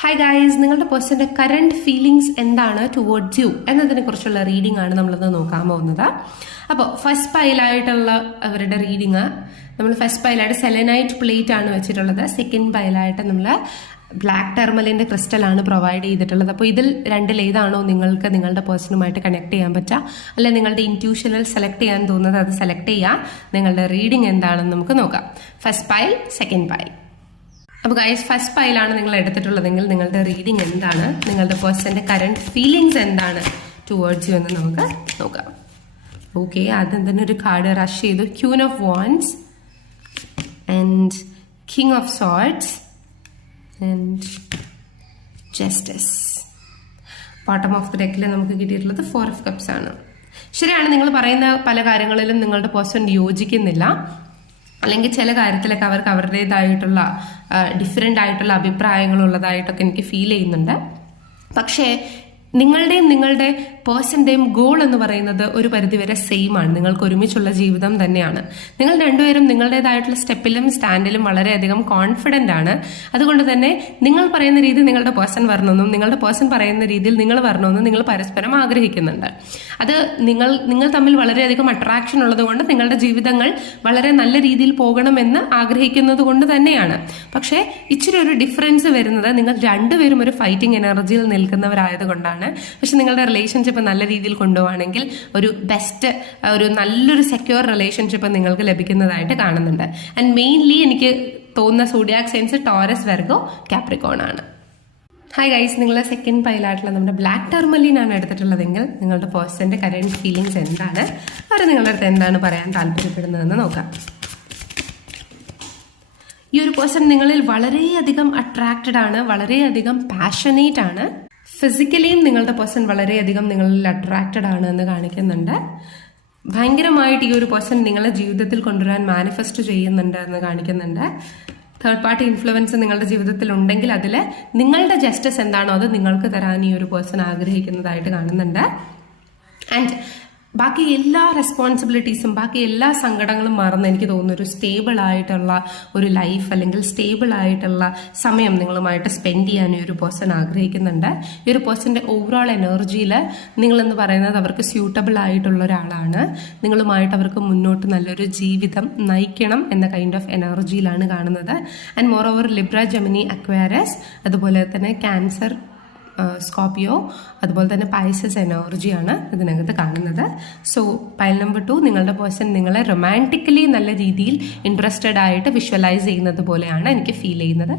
Hi guys, നിങ്ങളുടെ പേഴ്സന്റെ current feelings എന്താണ് ടുവേർഡ്സ് യു എന്നതിനെ കുറിച്ചുള്ള റീഡിംഗ് ആണ് നമ്മളിന്ന് നോക്കാൻ പോകുന്നത്. അപ്പോൾ ഫസ്റ്റ് പൈലായിട്ടുള്ള അവരുടെ റീഡിങ് നമ്മൾ ഫസ്റ്റ് പൈലായിട്ട് സെലനൈറ്റ് പ്ലേറ്റ് ആണ് വെച്ചിട്ടുള്ളത്. സെക്കൻഡ് പൈലായിട്ട് നമ്മൾ ബ്ലാക്ക് ടെർമലിന്റെ ക്രിസ്റ്റൽ ആണ് പ്രൊവൈഡ് ചെയ്തിട്ടുള്ളത്. അപ്പോൾ ഇതിൽ രണ്ടിൽ ഏതാണോ നിങ്ങൾക്ക് നിങ്ങളുടെ പേഴ്സണുമായിട്ട് കണക്ട് ചെയ്യാൻ പറ്റുക, അല്ലെങ്കിൽ നിങ്ങളുടെ ഇൻറ്റ്യൂഷനിൽ സെലക്ട് ചെയ്യാൻ തോന്നുന്നത് അത് സെലക്ട് ചെയ്യുക. നിങ്ങളുടെ റീഡിംഗ് എന്താണെന്ന് നമുക്ക് നോക്കാം. First pile, second pile. അപ്പോൾ ഗൈസ്, ഫസ്റ്റ് പൈലാണ് നിങ്ങൾ എടുത്തിട്ടുള്ളതെങ്കിൽ നിങ്ങളുടെ റീഡിംഗ് എന്താണ്, നിങ്ങളുടെ പേഴ്സന്റെ കറന്റ് ഫീലിംഗ്സ് എന്താണ് ടുവേർഡ്സ് യു എന്ന് നമുക്ക് നോക്കാം. ഓക്കെ, ആദ്യം തന്നെ ഒരു കാർഡ് റഷ് ചെയ്തു. Queen of wands and king of swords and justice. Bottom of the ഡെക്കിൽ നമുക്ക് കിട്ടിയിട്ടുള്ളത് 4 of Cups ആണ്. ശരിയാണ്, നിങ്ങൾ പറയുന്ന പല കാര്യങ്ങളിലും നിങ്ങളുടെ പേഴ്സൺ യോജിക്കുന്നില്ല, അല്ലെങ്കിൽ ചില കാര്യത്തിലൊക്കെ അവർക്ക് അവരുടേതായിട്ടുള്ള ഡിഫറെൻ്റ് ആയിട്ടുള്ള അഭിപ്രായങ്ങൾ ഉള്ളതായിട്ടൊക്കെ എനിക്ക് ഫീൽ ചെയ്യുന്നുണ്ട്. പക്ഷേ നിങ്ങളുടെയും നിങ്ങളുടെ പേഴ്സന്റെയും ഗോൾ എന്ന് പറയുന്നത് ഒരു പരിധിവരെ സെയിം ആണ്. നിങ്ങൾക്ക് ഒരുമിച്ചുള്ള ജീവിതം തന്നെയാണ്. നിങ്ങൾ രണ്ടുപേരും നിങ്ങളുടേതായിട്ടുള്ള സ്റ്റെപ്പിലും സ്റ്റാൻഡിലും വളരെയധികം കോൺഫിഡന്റ് ആണ്. അതുകൊണ്ട് തന്നെ നിങ്ങൾ പറയുന്ന രീതി നിങ്ങളുടെ പേഴ്സൺ വരണമെന്നും നിങ്ങളുടെ പേഴ്സൺ പറയുന്ന രീതിയിൽ നിങ്ങൾ വരണമെന്നും നിങ്ങൾ പരസ്പരം ആഗ്രഹിക്കുന്നുണ്ട്. അത് നിങ്ങൾ തമ്മിൽ വളരെയധികം അട്രാക്ഷൻ ഉള്ളത് കൊണ്ട് നിങ്ങളുടെ ജീവിതങ്ങൾ വളരെ നല്ല രീതിയിൽ പോകണമെന്ന് ആഗ്രഹിക്കുന്നത് കൊണ്ട് തന്നെയാണ്. പക്ഷേ ഇച്ചിരി ഒരു ഡിഫറൻസ് വരുന്നത് നിങ്ങൾ രണ്ടുപേരും ഒരു ഫൈറ്റിംഗ് എനർജിയിൽ നിൽക്കുന്നവരായത് കൊണ്ടാണ്. പക്ഷെ നിങ്ങളുടെ റിലേഷൻഷിപ്പ് നല്ല രീതിയിൽ കൊണ്ടുപോവാണെങ്കിൽ ഒരു നല്ലൊരു സെക്യൂർ റിലേഷൻഷിപ്പ് നിങ്ങൾക്ക് ലഭിക്കുന്നതായിട്ട് കാണുന്നുണ്ട്. ആൻഡ് മെയിൻലി എനിക്ക് തോന്നുന്ന zodiac signs Taurus, Virgo, Capricorn ആണ്. ഹായ് ഗൈസ്, നിങ്ങളുടെ സെക്കൻഡ് പൈലായിട്ടുള്ള നമ്മുടെ ബ്ലാക്ക് ടെർമലിൻ ആണ് എടുത്തിട്ടുള്ളതെങ്കിൽ നിങ്ങളുടെ പേഴ്സന്റെ കറന്റ് ഫീലിംഗ്സ് എന്താണ്, അവർ നിങ്ങളുടെ അടുത്ത് എന്താണ് പറയാൻ താല്പര്യപ്പെടുന്നതെന്ന് നോക്കാം. ഈ ഒരു പേഴ്സൺ നിങ്ങളിൽ വളരെയധികം അട്രാക്റ്റഡ് ആണ്, വളരെയധികം പാഷനേറ്റ് ആണ്. ഫിസിക്കലിയും നിങ്ങളുടെ പേഴ്സൺ വളരെയധികം നിങ്ങളിൽ അട്രാക്റ്റഡ് ആണ് എന്ന് കാണിക്കുന്നുണ്ട്. ഭയങ്കരമായിട്ട് ഈ ഒരു പേഴ്സൺ നിങ്ങളുടെ ജീവിതത്തിൽ കൊണ്ടുവരാൻ മാനിഫെസ്റ്റ് ചെയ്യുന്നുണ്ട് എന്ന് കാണിക്കുന്നുണ്ട്. തേർഡ് പാർട്ടി ഇൻഫ്ലുവൻസ് നിങ്ങളുടെ ജീവിതത്തിൽ ഉണ്ടെങ്കിൽ അതിൽ നിങ്ങളുടെ ജസ്റ്റിസ് എന്താണോ അത് നിങ്ങൾക്ക് തരാൻ ഈ ഒരു പേഴ്സൺ ആഗ്രഹിക്കുന്നതായിട്ട് കാണുന്നുണ്ട്. ആൻഡ് ബാക്കി എല്ലാ റെസ്പോൺസിബിലിറ്റീസും ബാക്കി എല്ലാ സങ്കടങ്ങളും മറന്ന് എനിക്ക് തോന്നുന്നു ഒരു സ്റ്റേബിൾ ആയിട്ടുള്ള ഒരു ലൈഫ് അല്ലെങ്കിൽ സ്റ്റേബിൾ ആയിട്ടുള്ള സമയം നിങ്ങളുമായിട്ട് സ്പെൻഡ് ചെയ്യാൻ ഈ ഒരു പേഴ്സൺ ആഗ്രഹിക്കുന്നുണ്ട്. ഈ ഒരു പേഴ്സന്റെ ഓവറോൾ എനർജിയിൽ നിങ്ങളെന്ന് പറയുന്നത് അവർക്ക് സ്യൂട്ടബിൾ ആയിട്ടുള്ള ഒരാളാണ്. നിങ്ങളുമായിട്ട് അവർക്ക് മുന്നോട്ട് നല്ലൊരു ജീവിതം നയിക്കണം എന്ന കൈൻഡ് ഓഫ് എനർജിയിലാണ് കാണുന്നത്. And moreover Libra, Gemini, Aquarius, അതുപോലെ തന്നെ ക്യാൻസർ, സ്കോർപിയോ, അതുപോലെ തന്നെ പൈസസ് എനർജിയാണ് ഇതിനകത്ത് കാണുന്നത്. സോ പൈൽ നമ്പർ 2, നിങ്ങളുടെ പേഴ്സൺ നിങ്ങളെ റൊമാൻറ്റിക്കലി നല്ല രീതിയിൽ ഇൻട്രസ്റ്റഡ് ആയിട്ട് വിഷ്വലൈസ് ചെയ്യുന്നത് പോലെയാണ് എനിക്ക് ഫീൽ ചെയ്യുന്നത്.